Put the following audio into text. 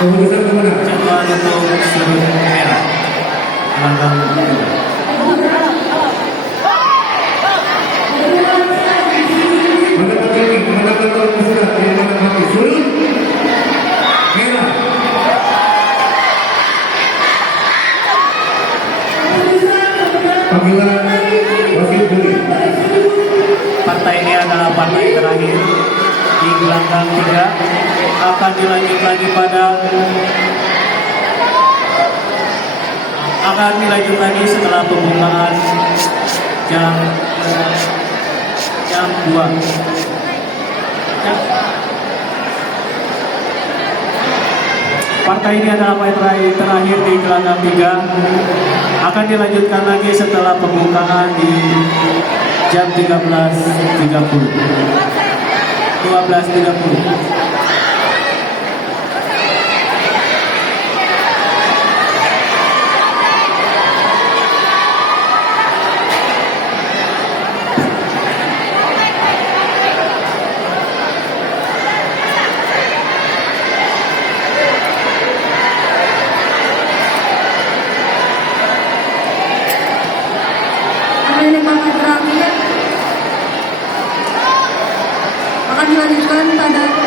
Keputusan kemana? Jadwal untuk sudut merah. Gelanggang kedua. Mana kantor pusat yang mana mati surut merah. Panggilan wasit juri. Partai ini adalah partai terakhir di gelanggang 3, akan dilanjut lagi setelah pembukaan jam 2. Partai ini adalah partai terakhir di gelanggang 3, akan dilanjutkan lagi setelah pembukaan di jam 12.30. Terakhir akan dilanjutkan pada